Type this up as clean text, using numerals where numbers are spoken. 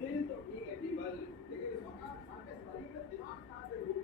दिल तो ठीक है केवल, लेकिन इस वकार सारे शरीर में दिमाग कहाँ से